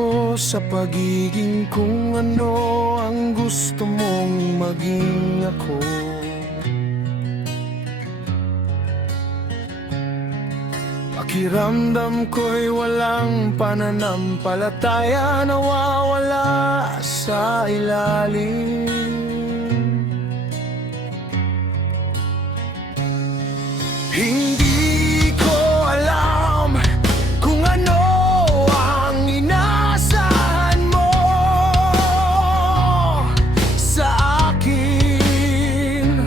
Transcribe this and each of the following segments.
ako sa pagiging kung ano ang gusto mong maging ako. Pakiramdam ko'y walang pananampalataya, nawawala sa ilalim. Hindi ko alam kung ano ang inaasahan mo sa akin.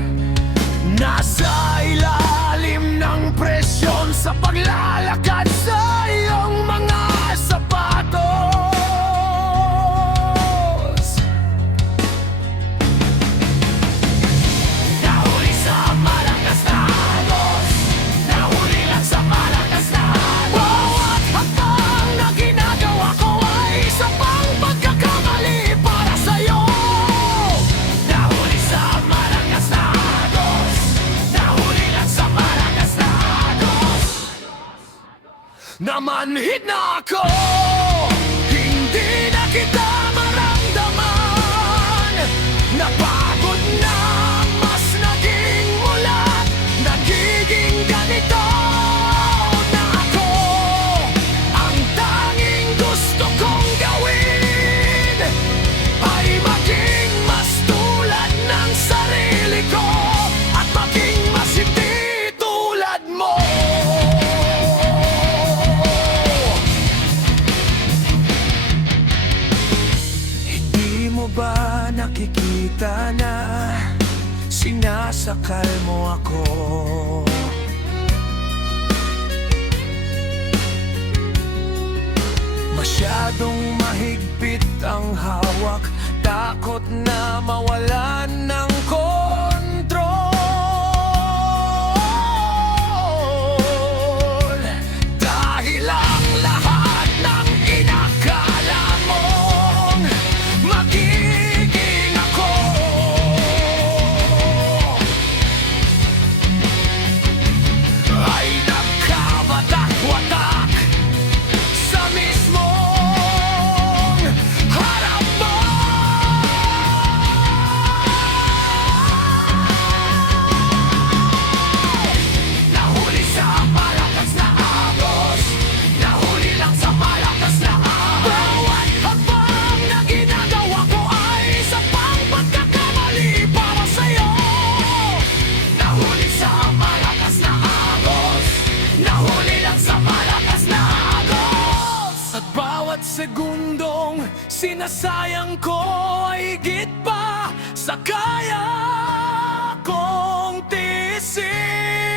Nasa ilalim ng presyon sa paglalakad sa iyong mga sapatos. Nahuli sa malakas na agos, nahuli lang sa malakas na agos. Bawat hakbang na ginagawa ko ay isa pang pagkakamali para sa'yo. Nahuli sa malakas na agos, nahuli lang sa malakas na agos. Namanhid na ako, hindi na kita maramdaman. Napagod na, mas naging mulat, nagiging ganito na ako. Ang tanging gusto kong gawin ay maging mas tulad ng sarili ko at maging mas hindi tulad mo. Hindi mo ba nakikita na sinasakal mo ako? Masyadong mahigpit ang hawak, takot na mawalan ng kontrol. Dahil ang lahat ng inakala mong magiging ako ay nagkabatak-watak sa mismong harap mo. Nahuli sa malakas na agos, nahuli lang sa malakas na agos. Bawat hakbang na ginagawa ko ay isa pang pagkakamali para sa'yo. Nahuli sa malakas na agos, nahuli lang sa malakas na agos. At bawat segundong sinasayang ko ay higit pa sa kaya kong tiisin.